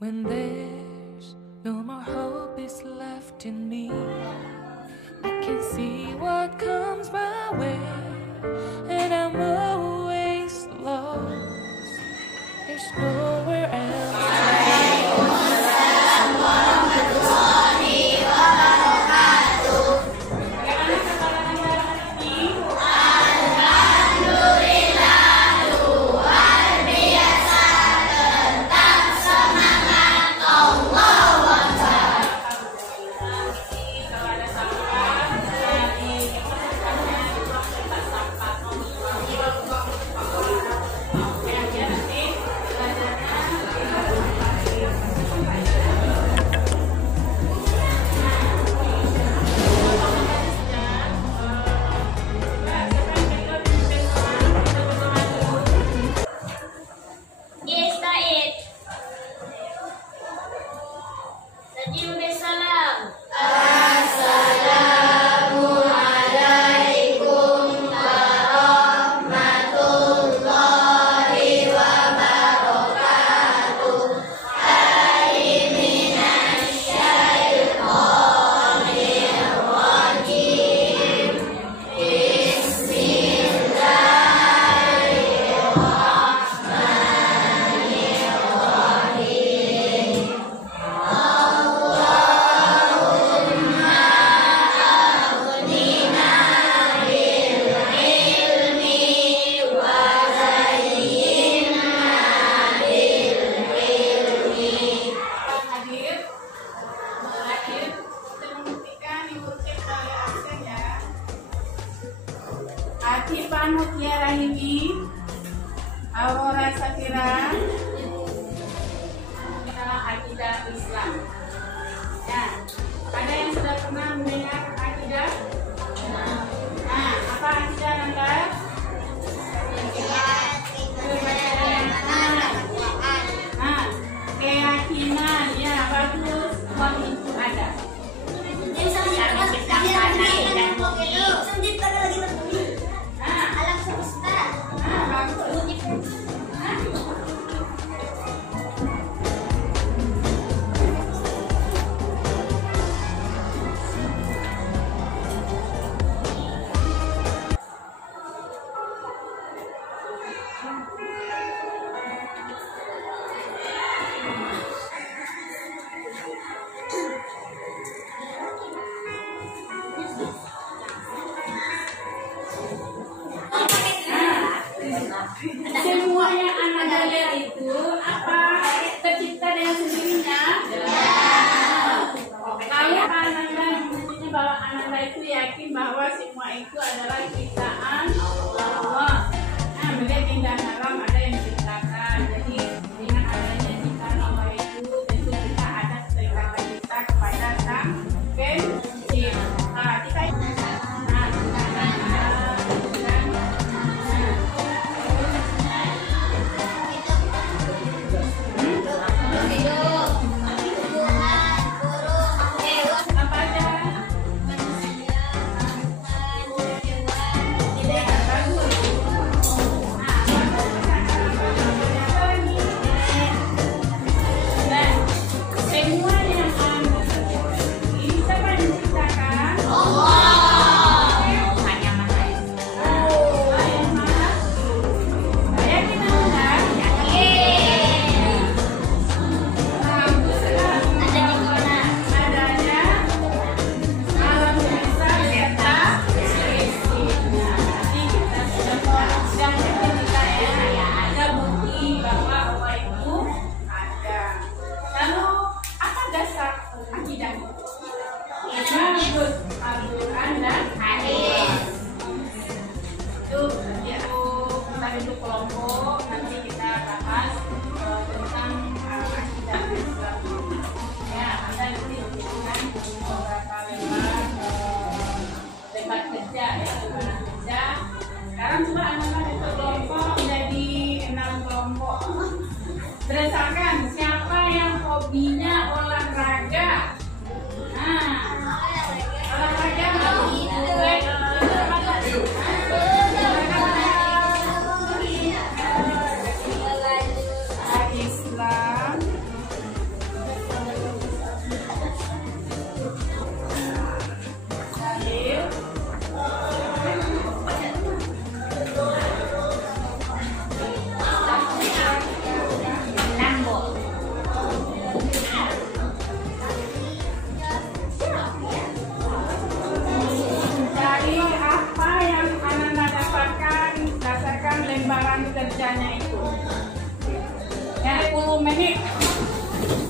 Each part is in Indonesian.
When there's no more hope is left in me, I can see what comes my way, and I'm always lost. There's nowhere else.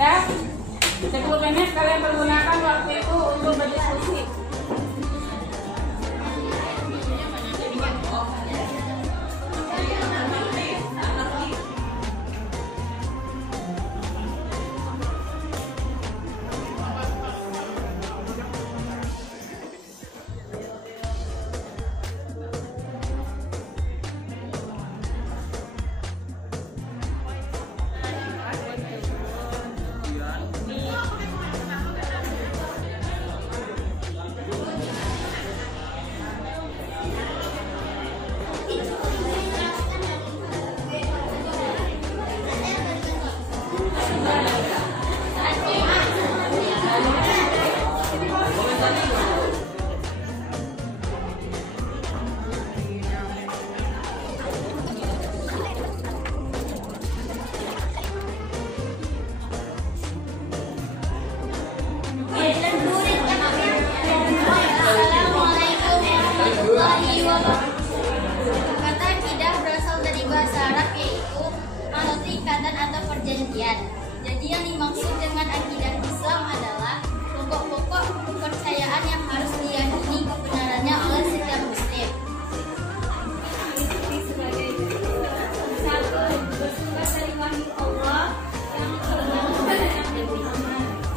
Dan 10 menit kalian pergunakan waktu itu untuk berdiskusi. Kata akidah berasal dari bahasa Arab yaitu al-i'tiqadan atau perjanjian. Jadi yang dimaksud dengan akidah Islam adalah pokok-pokok kepercayaan yang harus diyakini kebenarannya oleh setiap muslim. Satu, bersumpah dari wahyu Allah yang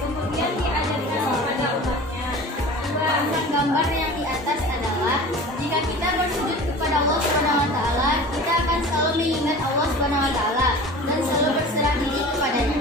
kemudian diajarkan kepada umatnya. Dua, gambar yang di atas adalah jika kita bersujud kepada Allah Subhanahu wa taala, kita akan selalu mengingat Allah Subhanahu wa taala dan selalu berserah diri kepadanya.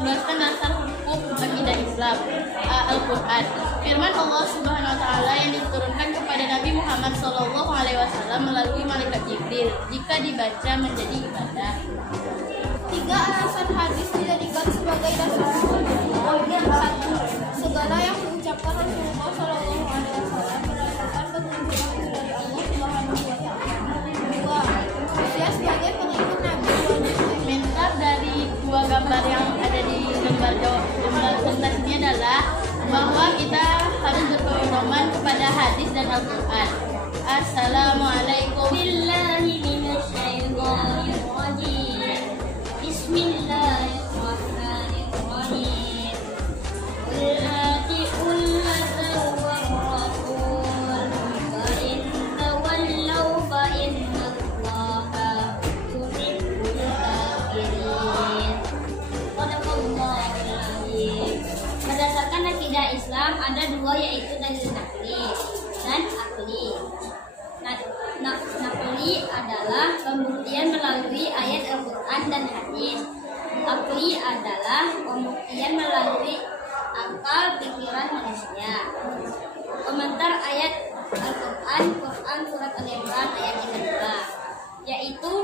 Menjelaskan dasar hukum akidah Islam Al-Quran. Firman Allah Subhanahu wa taala yang diturunkan kepada Nabi Muhammad SAW melalui malaikat Jibril jika dibaca menjadi ibadah. 3. Alasan hadis dijadikan sebagai dasar hukum. 1. Segala yang diucapkan Rasulullah SAW berdasarkan petunjuk dari Allah Subhanahu wa taala. 2. Usia sebagai pengikut Nabi. Komentar dari dua gambar yang ada di gambar sebelah ini adalah bahwa kita harus berpedoman kepada hadis dan Al-Quran. Assalamualaikum. Bismillahirrahmanirrahim. Berdasarkan akidah Islam ada dua, yaitu dalil nakli dan akli. Nakli adalah pembuktian melalui ayat Al-Quran dan hadis. Akli adalah pembuktian melalui akal pikiran manusia. Komentar ayat Al-Quran surat Al-Imran ayat 32, yaitu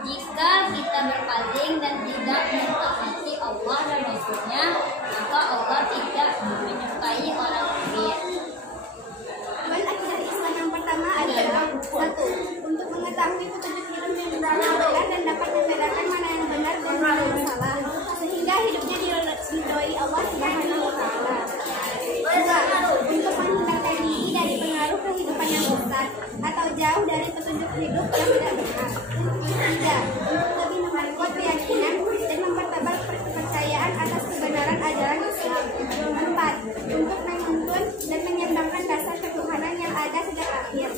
jika kita berpaling dan tidak mentaati Allah dan Rasulnya, maka Allah tidak menyukai orang kafir. Poin akidah Islam yang pertama adalah 1. Untuk mengetahui petunjuk hidup yang benar dan dapat membedakan mana yang benar dan mana yang salah, sehingga hidupnya diridhoi Allah Subhanahu wa taala. 2. Untuk menghindarkan diri dari pengaruh kehidupan yang sesat atau jauh dari petunjuk hidup yang tidak benar. 3. Untuk lebih memperkuat keyakinan dan mempertebal kepercayaan atas kebenaran ajaran Islam. 4. Untuk menuntun dan menyembahkan dasar ketuhanan yang ada sejak akhir.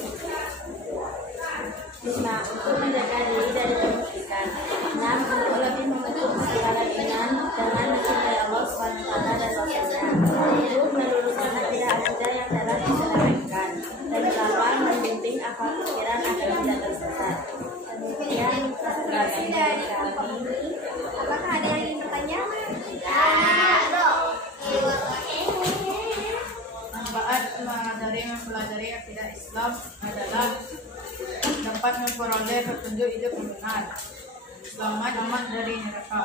5. Untuk menjaga diri dari kemusyrikan. 6. Untuk lebih membentuk keyakinan dengan mencintai Allah SWT dan Rasulnya. 7. Meluruskan akidah yang telah diselewengkan. Dan 8. Membimbing akal pikiran agar tidak tersesat. Demikian Terima dari kami. Apakah ada yang ingin bertanya? Manfaat mempelajari akidah Islam adalah dapat memperoleh petunjuk hidup yang benar, selamat aman dari neraka.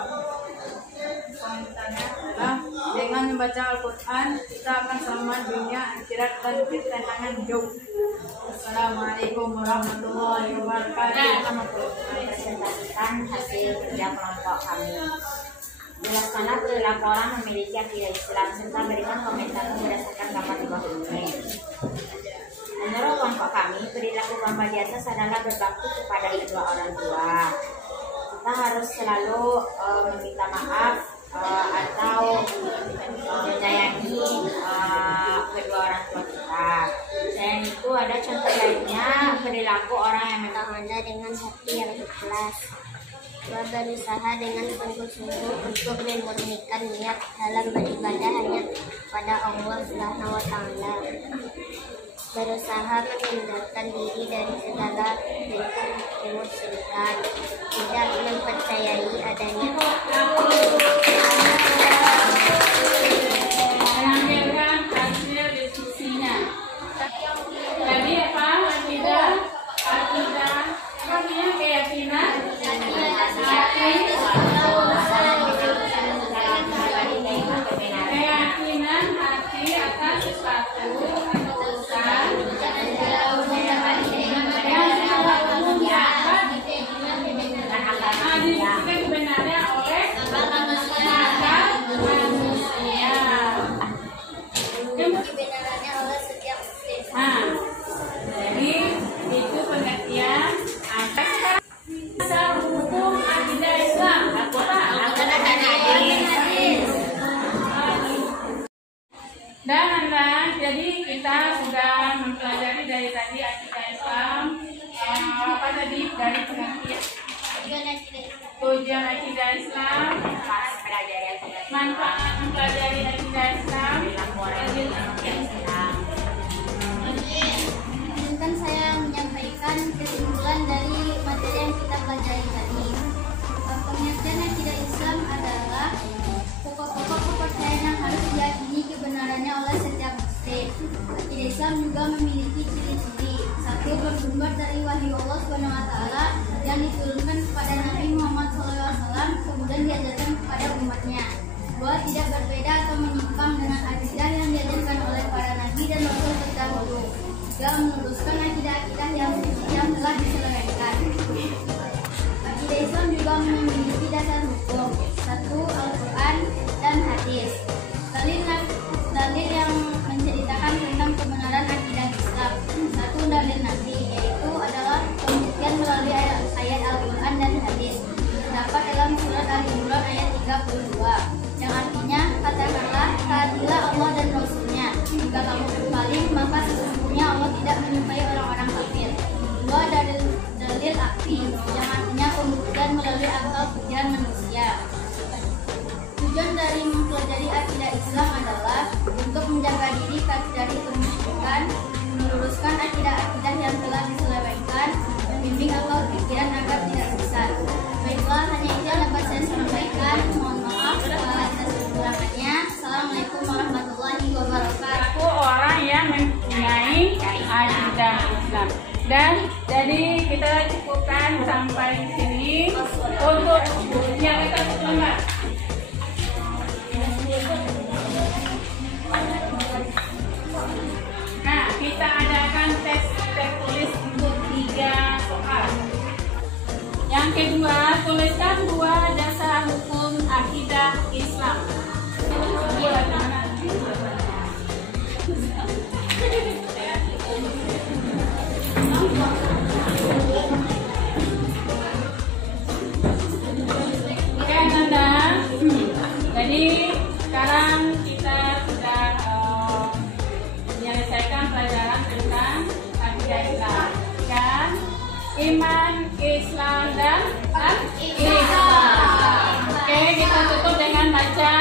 Komentarnya adalah dengan membaca Al-Quran kita akan selamat dunia, akhirat dan ketenangan hidup. Assalamualaikum warahmatullahi wabarakatuh. Presentasikan hasil kerja kelompok kami. Jelaskanlah perilaku orang memiliki akidah Islam serta berikan komentar berdasarkan gambar di bawah ini. Menurut kelompok kami, perilaku Bapak di atas adalah berbakti kepada kedua orang tua. Kita harus selalu meminta maaf atau menyayangi kedua orang tua kita. Selain itu ada contoh lainnya, perilaku orang yang Bertawadah dengan hati yang ikhlas, berusaha dengan sungguh-sungguh untuk memurnikan niat dalam beribadah hanya pada Allah Subhanahu wa Ta'ala, berusaha menghindarkan diri dari segala bentuk kemusyrikan, tidak mempercayai adanya menampilkan hasil diskusinya. Tadi apa? Akidah, namanya keyakinan, keyakinan hati atas sesuatu atau urusan yang secara umum dapat dibuktikan kebenarannya oleh akal manusia. kebenarannya oleh setiap setiap. Nah, jadi itu pengertian asal hukum akidah Islam. Dan Anda, jadi kita sudah mempelajari dari tadi akidah Islam. Apa tadi dari pengertian tujuan akidah Islam, manfaat mempelajari akidah Islam. Izinkan saya menyampaikan kesimpulan dari materi yang kita pelajari tadi. Pengertian akidah Islam adalah pokok-pokok kepercayaan yang harus diyakini kebenarannya oleh setiap muslim. Akidah Islam juga memiliki ciri-ciri. 1. Bersumber dari wahyu Allah SWT yang diturunkan kepada Nabi Muhammad SAW, kemudian diajarkan kepada umatnya. 2. Tidak berbeda atau menyimpang dengan akidah yang diajarkan oleh para nabi dan rasul terdahulu. 3. Meluruskan akidah-akidah yang telah diselewengkan. Akidah Islam juga memiliki dasar hukum. 1. Al-Quran dan hadis. Dalil yang menceritakan tentang kebenaran akidah Islam. 1. Dalil Nabi, yaitu adalah pembuktian melalui ayat Al-Quran dan hadis. Terdapat dalam surat Al-Imran ayat 32, yang artinya, katakanlah, taatilah Allah dan Rasulnya. Jika kamu berpaling, maka sesungguhnya Allah tidak menyukai orang-orang kafir. 2. Dalil akli, yang artinya pembuktian melalui akal pikiran manusia. Tujuan dari mempelajari akidah Islam adalah untuk menjaga diri dari kemusyrikan, meluruskan akidah-akidah yang telah diselewengkan, membimbing akal pikiran agar tidak sesat. Baiklah, hanya itu yang dapat saya sampaikan. Mohon maaf atas kekurangannya. Assalamualaikum warahmatullahi wabarakatuh. Aku orang yang mempunyai akidah Islam. Dan jadi kita cukupkan sampai di sini untuk yang kita tutup. Nah, kita adakan tes tertulis untuk 3 soal. Yang kedua, tuliskan 2 dasar hukum akidah Islam. Oke, Nanda. Jadi sekarang kita sudah menyelesaikan pelajaran tentang akidah Islam dan iman, Islam dan Islam. Oke, kita tutup dengan baca